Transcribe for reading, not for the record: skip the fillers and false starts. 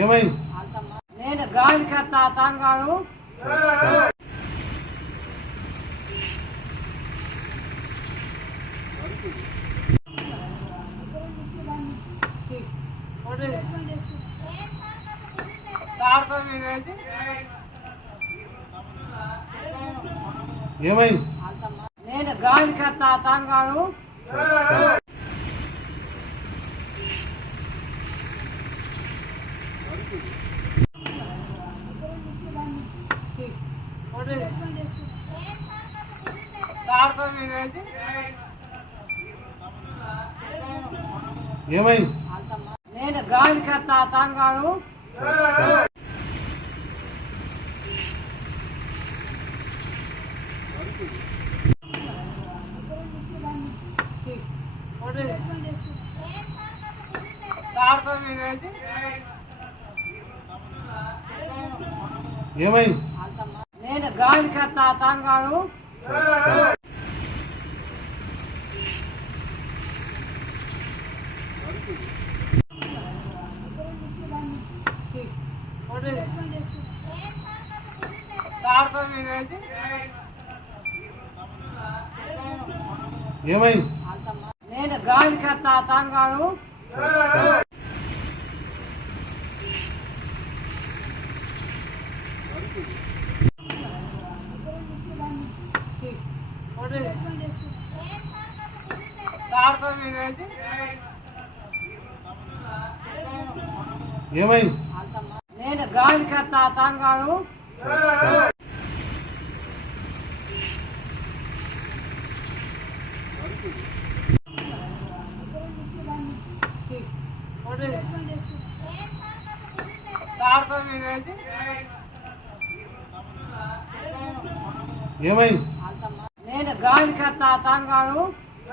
ఏమైంది? నేను గాలికి తాంగాను ఏమైంది? నేను గాలికి తాంగాను ఏమైంది? నేను గాలికి తాంగాను ఏమైంది? నేను గాలికి తాంగాను ఏమైంది? నేను గాలికి తాంగాను ఏమైంది? నేను గాలికి తాంగాను ఏమైంది? నేను గాలికి తాంగాను